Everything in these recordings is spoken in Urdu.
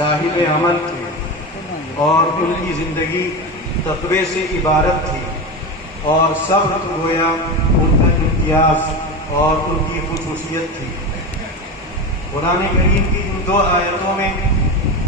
صاحب عمل تھے اور ان کی زندگی تقوی سے عبارت تھی، اور صبر گویا ان کا امتیاز اور ان کی خصوصیت تھی۔ قرآن کریم کی ان 2 آیتوں میں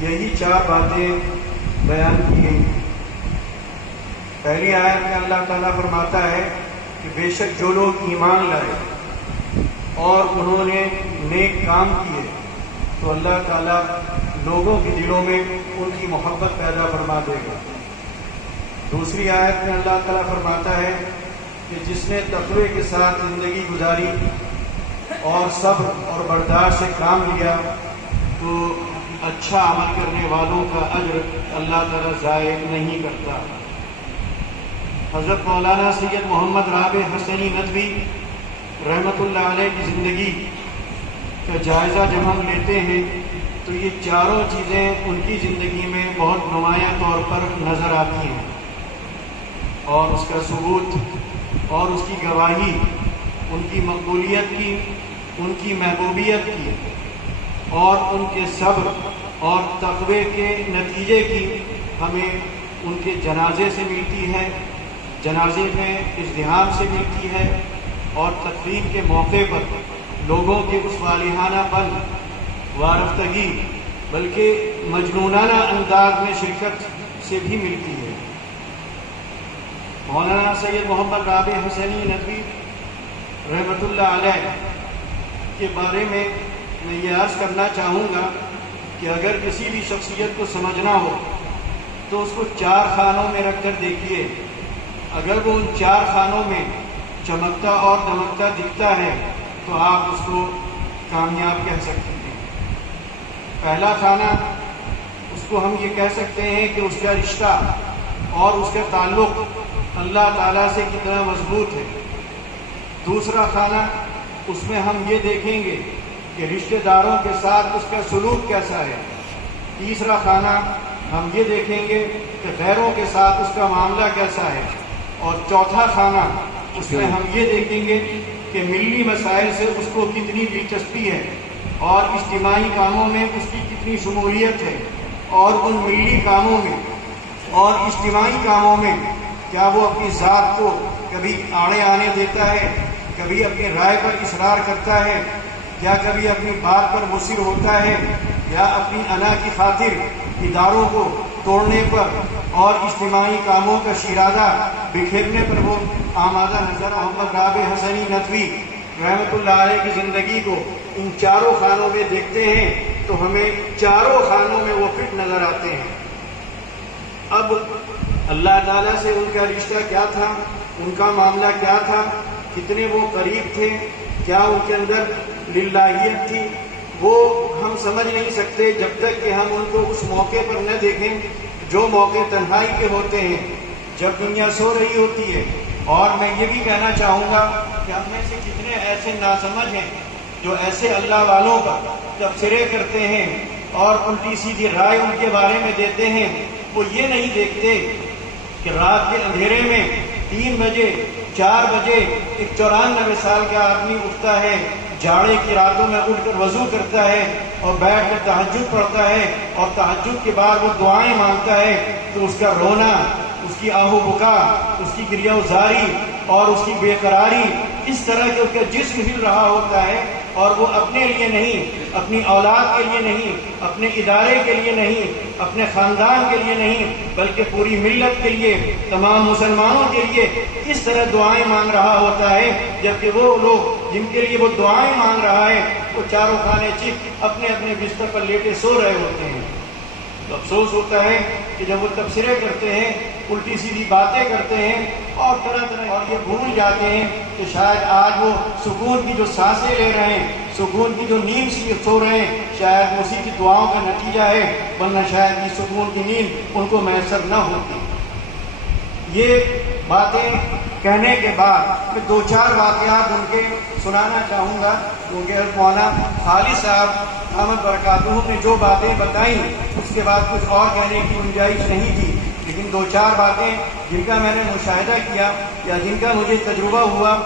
یہی 4 باتیں بیان کی گئی ہیں۔ پہلی آیت میں اللہ تعالیٰ فرماتا ہے کہ بے شک جو لوگ ایمان لائے اور انہوں نے نیک کام کیے تو اللہ تعالیٰ لوگوں کے دلوں میں ان کی محبت پیدا فرما دے گا۔ دوسری آیت میں اللہ تعالیٰ فرماتا ہے کہ جس نے تقوی کے ساتھ زندگی گزاری اور صبر اور برداشت سے کام لیا تو اچھا عمل کرنے والوں کا اجر اللہ تعالیٰ ضائع نہیں کرتا۔ حضرت مولانا سید محمد رابع حسنی ندوی رحمۃ اللہ علیہ کی زندگی کا جائزہ جب ہم لیتے ہیں تو یہ چاروں چیزیں ان کی زندگی میں بہت نمایاں طور پر نظر آتی ہیں، اور اس کا ثبوت اور اس کی گواہی ان کی مقبولیت کی، ان کی محبوبیت کی اور ان کے صبر اور تقوی کے نتیجے کی ہمیں ان کے جنازے سے ملتی ہے، جنازے میں ازدحام سے ملتی ہے، اور تقریب کے موقع پر لوگوں کے اس والہانہ پن وارفتگی بلکہ مجنونانہ انداز میں شرکت سے بھی ملتی ہے۔ مولانا سید محمد رابع حسنی ندوی رحمۃ اللہ علیہ کے بارے میں یہ عرض کرنا چاہوں گا کہ اگر کسی بھی شخصیت کو سمجھنا ہو تو اس کو 4 خانوں میں رکھ کر دیکھیے، اگر وہ ان 4 خانوں میں چمکتا اور دمکتا دکھتا ہے تو آپ اس کو کامیاب کہہ سکتے ہیں۔ پہلا خانہ اس کو ہم یہ کہہ سکتے ہیں کہ اس کا رشتہ اور اس کا تعلق اللہ تعالیٰ سے کتنا مضبوط ہے۔ دوسرا خانہ اس میں ہم یہ دیکھیں گے کہ رشتہ داروں کے ساتھ اس کا سلوک کیسا ہے۔ تیسرا خانہ ہم یہ دیکھیں گے کہ غیروں کے ساتھ اس کا معاملہ کیسا ہے، اور چوتھا خانہ اس میں ہم یہ دیکھیں گے کہ ملی مسائل سے اس کو کتنی دلچسپی ہے اور اجتماعی کاموں میں اس کی کتنی شمولیت ہے، اور ان ملی کاموں میں اور اجتماعی کاموں میں کیا وہ اپنی ذات کو کبھی آڑے آنے دیتا ہے، کبھی اپنی رائے پر اصرار کرتا ہے، یا کبھی اپنی بات پر مصر ہوتا ہے، یا اپنی انا کی خاطر اداروں کو توڑنے پر اور اجتماعی کاموں کا شیرازہ بکھیرنے پر وہ آمادہ نظر۔ محمد رابع حسنی ندوی رحمۃ اللہ علیہ کی زندگی کو ان 4 خانوں میں دیکھتے ہیں تو ہمیں 4 خانوں میں وہ فٹ نظر آتے ہیں۔ اب اللہ تعالیٰ سے ان کا رشتہ کیا تھا، ان کا معاملہ کیا تھا، کتنے وہ قریب تھے، کیا ان کے اندر للہیت تھی، وہ ہم سمجھ نہیں سکتے جب تک کہ ہم ان کو اس موقع پر نہ دیکھیں جو موقع تنہائی کے ہوتے ہیں، جب دنیا سو رہی ہوتی ہے۔ اور میں یہ بھی کہنا چاہوں گا کہ ہم میں سے کتنے ایسے ناسمجھ ہیں جو ایسے اللہ والوں کا تبصرے کرتے ہیں اور الٹی سیدھی رائے ان کے بارے میں دیتے ہیں۔ وہ یہ نہیں دیکھتے کہ رات کے اندھیرے میں 3 بجے 4 بجے ایک 94 سال کا آدمی اٹھتا ہے، جاڑے کی راتوں میں اٹھ کر وضو کرتا ہے اور بیٹھ کر تہجد پڑھتا ہے، اور تہجد کے بعد وہ دعائیں مانگتا ہے، تو اس کا رونا، اس کی آہ و بکا، اس کی گریہ وزاری اور اس کی بے قراری، اس طرح کہ اس کا جسم ہل رہا ہوتا ہے، اور وہ اپنے لیے نہیں، اپنی اولاد کے لیے نہیں، اپنے ادارے کے لیے نہیں، اپنے خاندان کے لیے نہیں، بلکہ پوری ملت کے لیے، تمام مسلمانوں کے لیے اس طرح دعائیں مانگ رہا ہوتا ہے، جبکہ وہ لوگ جن کے لیے وہ دعائیں مانگ رہا ہے وہ 4 خانے چپ اپنے اپنے بستر پر لیٹے سو رہے ہوتے ہیں۔ تو افسوس ہوتا ہے کہ جب وہ تبصرے کرتے ہیں، الٹی سیدھی باتیں کرتے ہیں اور طرح اور یہ بھول جاتے ہیں کہ شاید آج وہ سکون کی جو سانسیں لے رہے ہیں، سکون کی جو نیند سے سو رہے ہیں، شاید اسی کی دعاؤں کا نتیجہ ہے، ورنہ شاید یہ سکون کی نیند ان کو میسر نہ ہوتی۔ یہ باتیں کہنے کے بعد میں 2-4 واقعات ان کے سنانا چاہوں گا، کیونکہ مولانا خالد صاحب دامت برکاتہ نے جو باتیں بتائیں اس کے بعد کچھ اور کہنے کی گنجائش نہیں تھی، لیکن 2-4 باتیں جن کا میں نے مشاہدہ کیا یا جن کا مجھے تجربہ ہوا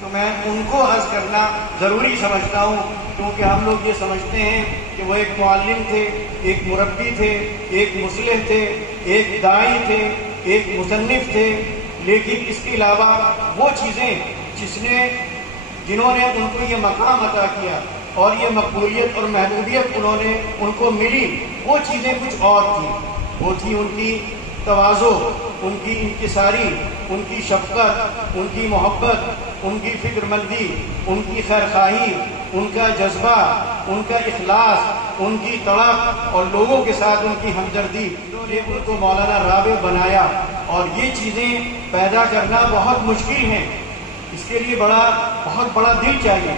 تو میں ان کو عرض کرنا ضروری سمجھتا ہوں، کیونکہ ہم لوگ یہ سمجھتے ہیں کہ وہ ایک معلم تھے، ایک مربی تھے، ایک مصلح تھے، ایک داعی تھے، ایک مصنف تھے، لیکن اس کے علاوہ وہ چیزیں جنہوں نے ان کو یہ مقام عطا کیا اور یہ مقبولیت اور محبوبیت ان کو ملی، وہ چیزیں کچھ اور تھیں۔ وہ تھی ان کی تواضع، ان کی انکساری، ان کی شفقت، ان کی محبت، ان کی فکر مندی، ان کی خیرخواہی، ان کا جذبہ، ان کا اخلاص، ان کی طلب اور لوگوں کے ساتھ ان کی ہمدردی، یہ ان کو مولانا رابع بنایا۔ اور یہ چیزیں پیدا کرنا بہت مشکل ہیں، اس کے لیے بہت بڑا دل چاہیے،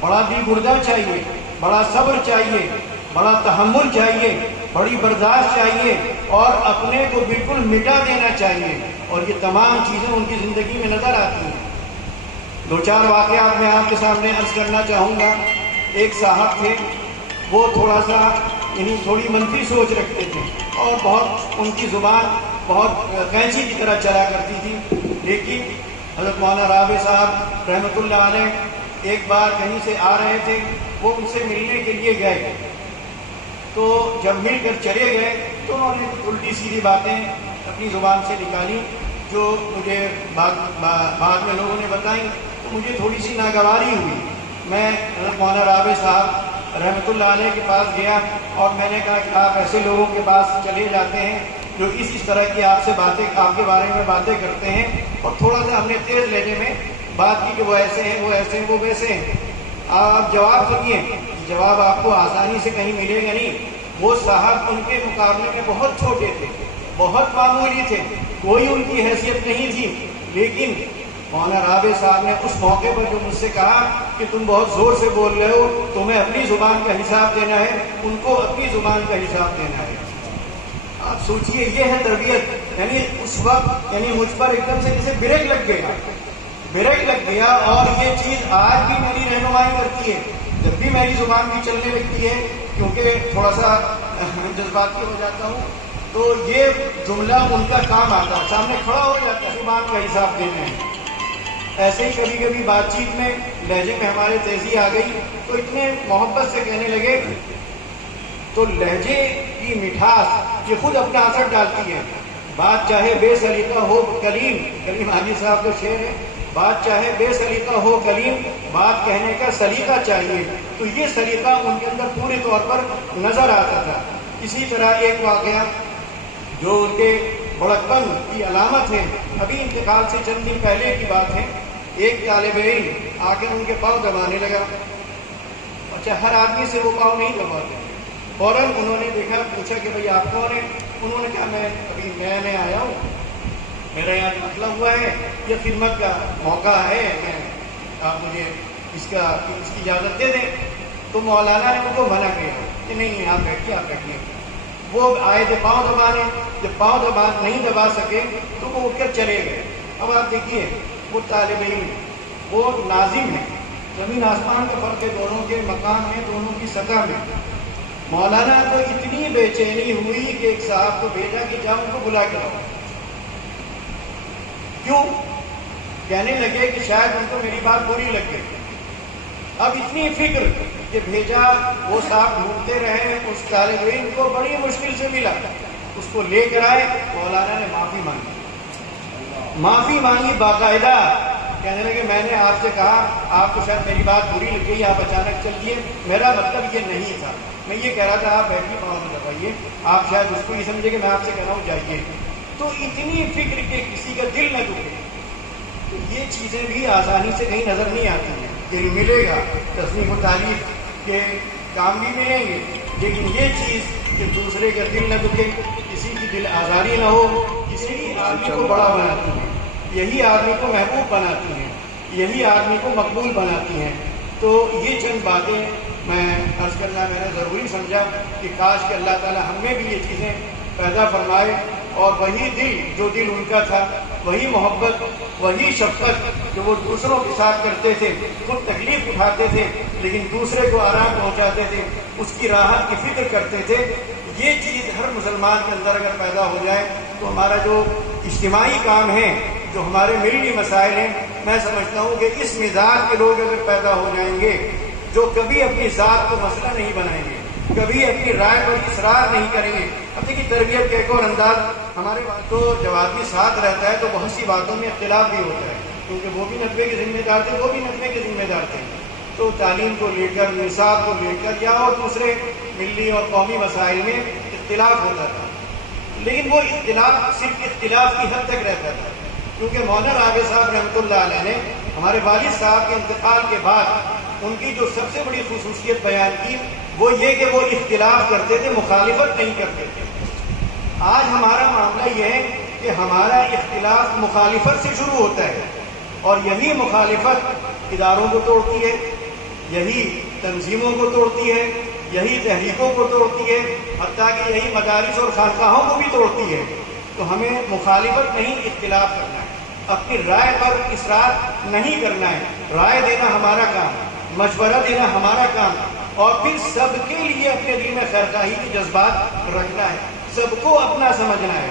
بڑا دل گردہ چاہیے، بڑا صبر چاہیے، بڑا تحمل چاہیے، بڑی برداشت چاہیے، اور اپنے کو بالکل مٹا دینا چاہیے، اور یہ تمام چیزیں ان کی زندگی میں نظر آتی ہیں۔ دو چار واقعات میں آپ کے سامنے عرض کرنا چاہوں گا۔ ایک صاحب تھے، وہ تھوڑی منفی سوچ رکھتے تھے، اور بہت ان کی زبان بہت قینچی کی طرح چلا کرتی تھی، لیکن حضرت مولانا رابع صاحب رحمۃ اللہ علیہ ایک بار کہیں سے آ رہے تھے، وہ ان سے ملنے کے لیے گئے، تو جب مل کر چلے گئے تو انہوں نے الٹی سیدھی باتیں اپنی زبان سے نکالی، جو مجھے بعد میں لوگوں نے بتائیں، تو مجھے تھوڑی سی ناگواری ہوئی۔ میں حضرت مولانا رابع صاحب رحمۃ اللہ علیہ کے پاس گیا اور میں نے کہا کہ آپ ایسے لوگوں کے پاس چلے جاتے ہیں جو اس طرح کی آپ کے بارے میں باتیں کرتے ہیں، اور تھوڑا سا ہم نے تیز لہجے میں بات کی کہ وہ ایسے ہیں، وہ ایسے ہیں، وہ ویسے ہیں، آپ جواب سنیے۔ جواب آپ کو آسانی سے کہیں ملے گا نہیں۔ وہ صاحب ان کے مقابلے میں بہت چھوٹے تھے، بہت معمولی تھے، کوئی ان کی حیثیت نہیں تھی، لیکن مولانا رابع صاحب نے اس موقع پر جو مجھ سے کہا کہ تم بہت زور سے بول رہے ہو، تمہیں اپنی زبان کا حساب دینا ہے، ان کو اپنی زبان کا حساب دینا ہے۔ آپ سوچئے، یہ ہے تربیت۔ یعنی اس وقت مجھ پر ایک دم سے جیسے بریک لگ گیا، اور یہ چیز آج بھی میری رہنمائی کرتی ہے جب بھی میری زبان بھی چلنے لگتی ہے، کیونکہ تھوڑا سا جذباتی ہو جاتا ہوں، تو یہ جملہ ان کا کام آتا ہے، سامنے کھڑا ہو جاتا ہے، زبان کا حساب دینے ہیں۔ ایسے ہی کبھی کبھی بات چیت میں لہجے میں ہمارے تیزی آ گئی، تو اتنے محبت سے کہنے لگے، تو لہجے کی مٹھاس یہ خود اپنا اثر ڈالتی ہے۔ بات چاہے بے سلیقہ ہو کلیم حاجی صاحب کا شعر ہے، بات چاہے بے سلیقہ ہو کلیم، بات کہنے کا سلیقہ چاہیے۔ تو یہ سلیقہ ان کے اندر پورے طور پر نظر آتا تھا۔ اسی طرح ایک واقعہ جو ان کے بڑکپن کی علامت ہے، ابھی انتقال سے چند دن پہلے کی بات ہے، ایک طالب علم آ کے ان کے پاؤں دبانے لگا۔ اچھا، ہر آدمی سے وہ پاؤں نہیں دباتے۔ فوراً انہوں نے دیکھا، پوچھا کہ بھئی آپ کون ہیں؟ انہوں نے کہا میں ابھی نیا آیا ہوں، میرا یہاں مطلب ہوا ہے، یہ خدمت کا موقع ہے، آپ مجھے اس کی اجازت دے دیں۔ تو مولانا نے ان کو منع کیا کہ نہیں، آپ بیٹھیے۔ وہ آئے تھے پاؤں دبانے، جب پاؤں نہیں دبا سکے تو وہ اٹھ کر چلے گئے۔ اب آپ دیکھیے، وہ طالب علم، وہ ناظم ہے، زمین آسمان کا فرق ہے دونوں کے مقام میں، دونوں کی سطح میں۔ مولانا کو اتنی بے چینی ہوئی کہ ایک صاحب کو بھیجا کہ جاؤ ان کو بلا کے لاؤ۔ کیوں؟ کہنے لگے کہ شاید ان کو میری بات بری لگ گئی۔ اب اتنی فکر کہ بھیجا، وہ صاحب ڈھونڈتے رہے، اس طالب علم کو بڑی مشکل سے ملا، اس کو لے کر آئے۔ مولانا نے معافی مانگی باقاعدہ، کہنے لگے میں نے آپ سے کہا، آپ کو شاید میری بات بری لگ گئی، آپ اچانک چل دیے، میرا مطلب یہ نہیں تھا، میں یہ کہہ رہا تھا آپ بیٹھیے، پاؤں میں دبائیے، آپ شاید اس کو یہ سمجھے کہ میں آپ سے کہہ رہا ہوں جائیے۔ تو اتنی فکر کہ کسی کا دل نہ دکھے، تو یہ چیزیں بھی آسانی سے کہیں نظر نہیں آتی ہیں۔ دل ملے گا، تصنیف و تعلیف کے کام بھی ملیں گے، لیکن یہ چیز کہ دوسرے کا دل نہ دکھے، کسی کی دل آزاری نہ ہو، کسی کی آدمی کو بڑا بناتی ہے، یہی آدمی کو محبوب بناتی ہیں، یہی آدمی کو مقبول بناتی ہیں۔ تو یہ چند باتیں میں عرض کرنا میں نے ضروری سمجھا کہ کاش کہ اللہ تعالی ہم میں بھی یہ چیزیں پیدا فرمائے، اور وہی دل جو دل ان کا تھا، وہی محبت، وہی شفقت جو وہ دوسروں کے ساتھ کرتے تھے، خود تکلیف اٹھاتے تھے لیکن دوسرے کو آرام پہنچاتے تھے، اس کی راحت کی فکر کرتے تھے، یہ چیز ہر مسلمان کے اندر اگر پیدا ہو جائے تو ہمارا جو اجتماعی کام ہے، جو ہمارے ملی مسائل ہیں، میں سمجھتا ہوں کہ اس مزاج کے لوگ اگر پیدا ہو جائیں گے جو کبھی اپنی ذات کو مسئلہ نہیں بنائیں گے، کبھی اپنی رائے پر اصرار نہیں کریں گے۔ اب دیکھیے تربیت کا ایک اور انداز، ہمارے پاس تو جب آدمی ساتھ رہتا ہے تو بہت سی باتوں میں اختلاف بھی ہوتا ہے، کیونکہ وہ بھی ندوے کے ذمہ دار تھے، وہ بھی ندوے کے ذمہ دار تھے، تو تعلیم کو لے کر، نصاب کو لے کر یا اور دوسرے ملی اور قومی مسائل میں اختلاف ہوتا تھا، لیکن وہ اختلاف صرف اختلاف کی حد تک رہتا تھا، کیونکہ مولانا راغب صاحب رحمۃ اللہ علیہ نے ہمارے والد صاحب کے انتقال کے بعد ان کی جو سب سے بڑی خصوصیت بیان کی وہ یہ کہ وہ اختلاف کرتے تھے، مخالفت نہیں کرتے تھے۔ آج ہمارا معاملہ یہ ہے کہ ہمارا اختلاف مخالفت سے شروع ہوتا ہے، اور یہی مخالفت اداروں کو توڑتی ہے، یہی تنظیموں کو توڑتی ہے، یہی تحریکوں کو توڑتی ہے، حتیٰ کہ یہی مدارس اور خانقاہوں کو بھی توڑتی ہے۔ تو ہمیں مخالفت نہیں، اختلاف کرنا ہے، اپنی رائے پر اصرار نہیں کرنا ہے، رائے دینا ہمارا کام، مشورہ دینا ہمارا کام، اور پھر سب کے لیے اپنے دل میں خیرخواہی کے جذبات رکھنا ہے، سب کو اپنا سمجھنا ہے،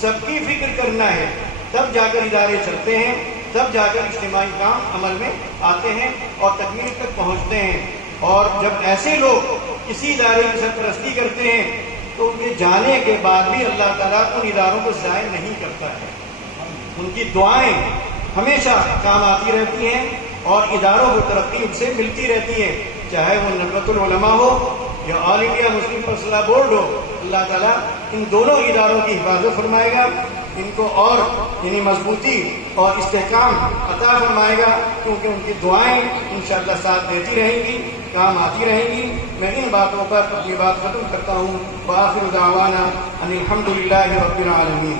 سب کی فکر کرنا ہے، تب جا کر ادارے چلتے ہیں، تب جا کر اجتماعی کام عمل میں آتے ہیں اور تکمیل تک پہنچتے ہیں۔ اور جب ایسے لوگ کسی ادارے کی سرپرستی کرتے ہیں تو ان کے جانے کے بعد بھی اللہ تعالیٰ ان اداروں کو ضائع نہیں کرتا ہے، ان کی دعائیں ہمیشہ کام آتی رہتی ہیں اور اداروں کو ترقی ان سے ملتی رہتی ہے، چاہے وہ ندوۃ العلماء ہو یا آل انڈیا مسلم فضلہ بورڈ ہو۔ اللہ تعالیٰ ان دونوں اداروں کی حفاظت فرمائے گا، ان کو اور یعنی مضبوطی اور استحکام عطا فرمائے گا، کیونکہ ان کی دعائیں انشاءاللہ ساتھ دیتی رہیں گی، کام آتی رہیں گی۔ میں ان باتوں پر اپنی بات ختم کرتا ہوں۔ وآخر دعوانا ان الحمد للہ رب العالمین۔